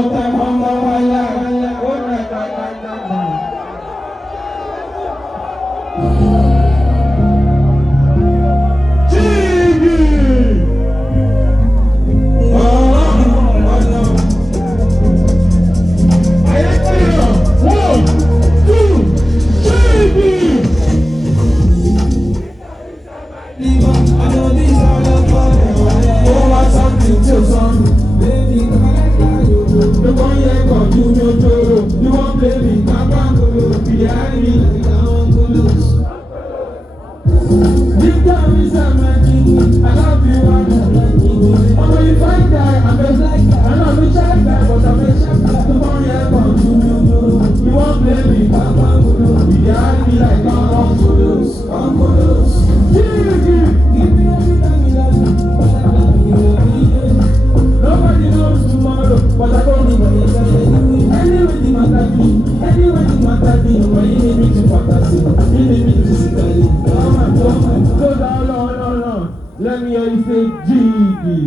more time, hunger, wala. Oh, na. You won't play me, behind me like deep down inside my king, I love you and I love you. Although you find guy, I'm a black guy. I know I'm a shy guy, but I'm a shy guy. The one you won't play me, behind me like uncles. Give me everything you love me, but I love you. Nobody knows tomorrow, but I don't know what it's like. Anyway, you matter me, when you need me to fantasy, you need me to physically. Come on. Go down, no. Let me hear you say Jiggy.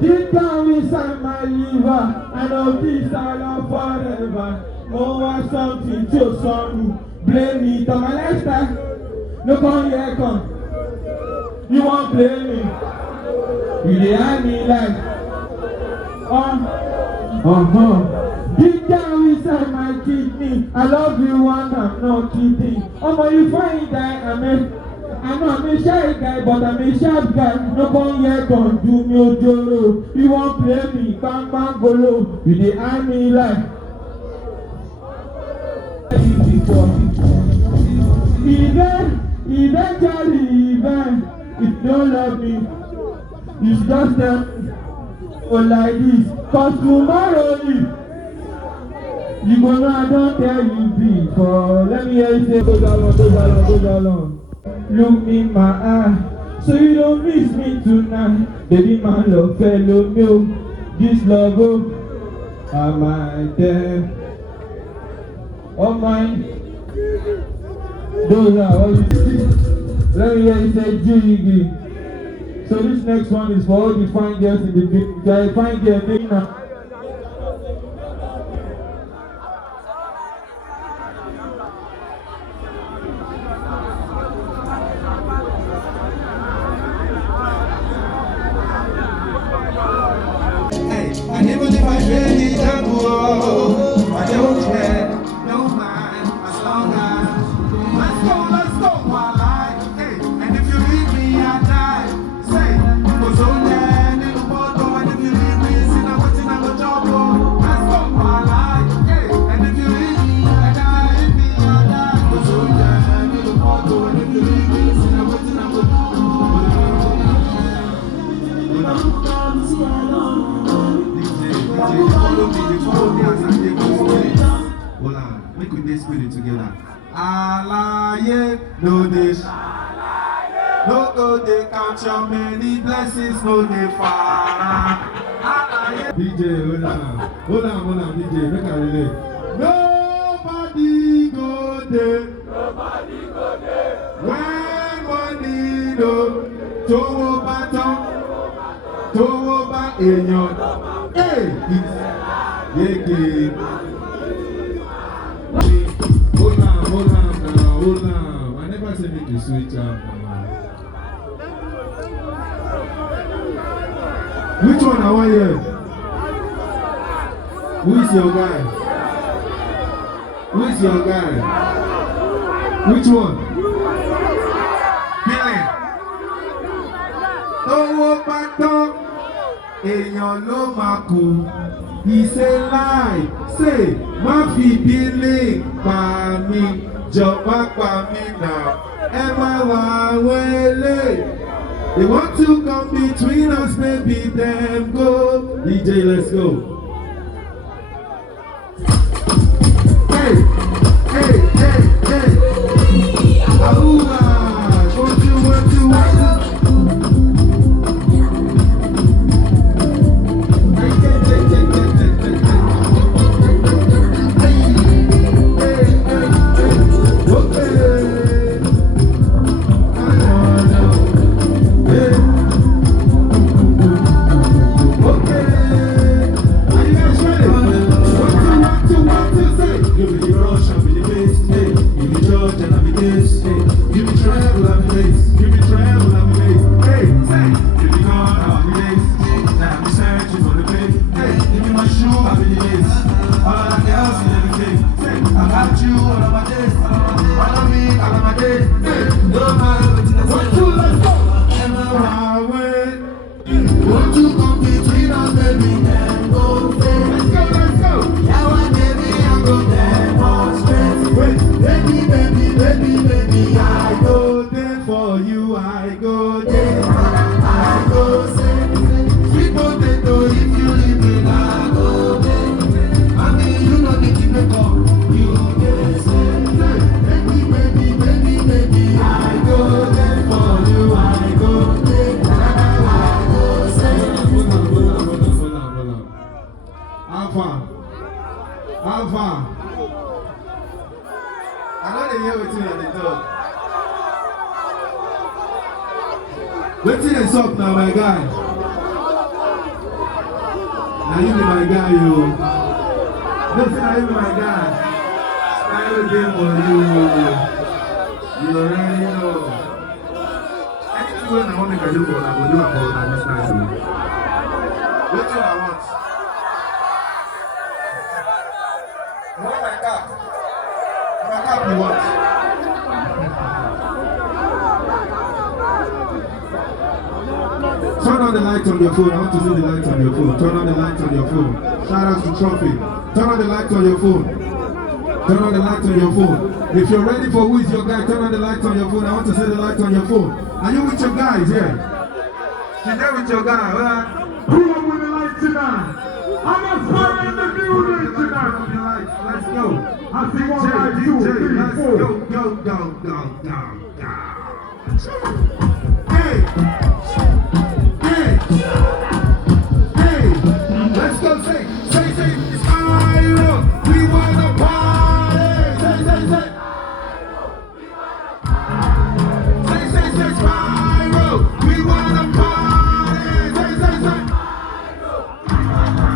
Deep down inside my liver, I know this I love forever. Oh, want something to sorrow, blame me to my lifestyle. No come here, come. You won't blame me. You behind me like Deep down inside my kidney, I love you and I'm not kidding. You find that I'm a shy guy, but I'm a sharp guy. No one here can do me ojoro. You won't play me, bang golo. You behind me like eventually, if you don't love me, it's just them. Like this, cause tomorrow you go know I don't tell you before. Let me hear you say go down. Look me in my eye, so you don't miss me tonight. Baby man love fellow me, this love I might tell. Oh mine, those are all you see. Let me hear you say Jiggy. So this next one is for all the fine girls in the big. Fine girl, big now. Hey, and even if I really don't go, I don't care. No mind, as long as let's go, my life. Hey, and if you leave me, I die. Make we dey spirit together. Alaye, no dey. No go dey count your many blessings, no dey far. DJ, hold on, DJ, make I relate. Nobody go there. When money no, towo baton, towo ba èèyàn. Hey, yege. Hold on. I never said make you switch up. Which one I want here? Who is your guy? Which one? Billy. Owó pátán, èèyàn ló máa kú. He say lie, say má fi Billy pa mí, jọ̀wọ́ pa mí now. Ẹ má wá wọlé. They want to come between us, maybe them go. DJ, let's go. Hey. Aouha, want to. in my shoe, I be the lace. All of the girls in everything. I got you all of my days. All of me, all of my days. Don't mind what's in the way. 1, 2, let's go. My way. Won't you come between us, baby, and go there? Let's go, let's go. Yeah, one baby, I'm go demonstrate. Wait, baby, baby, baby, baby, I go there for you. I go there. I go say, sweet potato, if you leave me, I go there. I mean, you know the thing they call. You get say, baby, baby, baby, baby, I go there for you. I go there. Alpha. I know they hear waiting at the door. Waiting is up now, my guy. Now you be my guy, you. Listen, now you be my guy. Style game for you. You already know. Anything when I want to make a do for, I will do it for this time. What's what I want? You want my cap? My cap you want? Turn on the light on your phone. I want to see the light on your phone. Turn on the light on your phone. Shout out to Trophy. Turn on the light on your phone. Turn on the light on your phone. If you're ready for who is your guy, turn on the light on your phone. I want to see the light on your phone. Are you with your guys here? She's there with your guy. Who up with the light tonight? I'm inspiring the building tonight. Let's go. I see 1, 5, 2, 3, 4. Go. Hey. Let's go. Say. Spyro. We wanna party. Say. Say. Spyro. We wanna party. Say.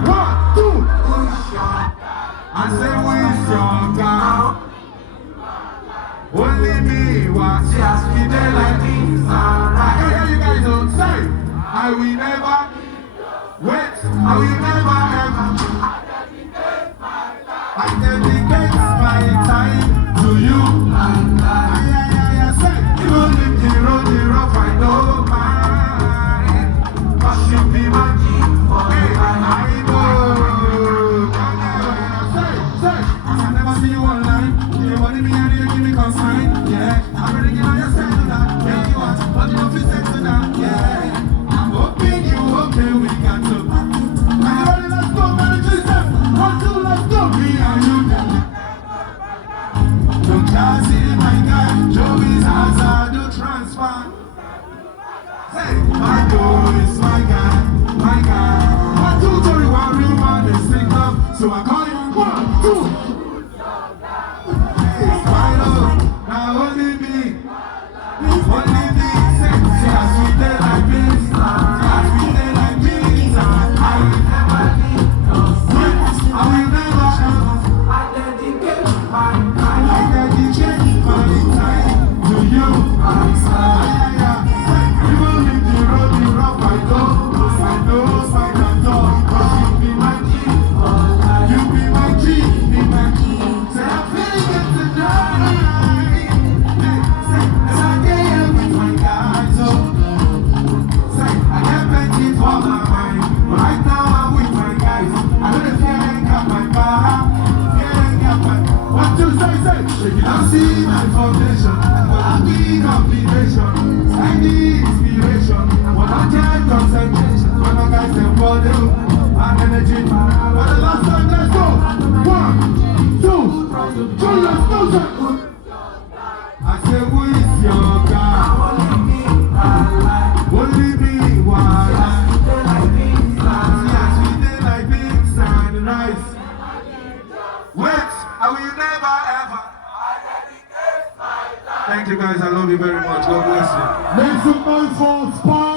1, 2. I say we stronger. Only me watch us be there like this. I can hear you guys don't say. I will never wait. I will never ever. I dedicate my time to you. Yeah. Say, even if the road is rough, I don't mind. 'Cause you be my king forever. I know. Say. I never see you online. You want me and you give me consign. Yeah. I'm ready to give you a that. Yeah, you want. But you don't feel sex to that. Yeah. I'm hoping you okay. We got to. Are you ready? Let's go, man. Jesus. 1, 2, let's go. Me and you. Don't just see my guy. Joey's hazard to transfer. Say, my boy is my guy. 1, 2, 3, 1 real man is sick up. So I call you 1, 2. Hey, Spyro. Now only me. Say, as we did like this. As we did like this. I will never leave. I will never ever. I dedicate my time to you. Even if the road is rough, I know I can talk. 'Cause you be my king. You be my king. Say I'm feeling it tonight. Say, as I get here with my guys, say, I get plenty for my mind. But right now I'm with my guys. I don't feel like I got my back. 1, 2, say. If you don't see my foundation, but I need combination. I need inspiration. 100 concentration. When my guys say for them, and energy. For the last time, let's go. 1, 2, let's go, sir. I say, who is your guy? Only me, why? Yes, we did like beans and rice. Wait, I will never ever. Thank you guys, I love you very much. God bless you. Make some noise for Spyro.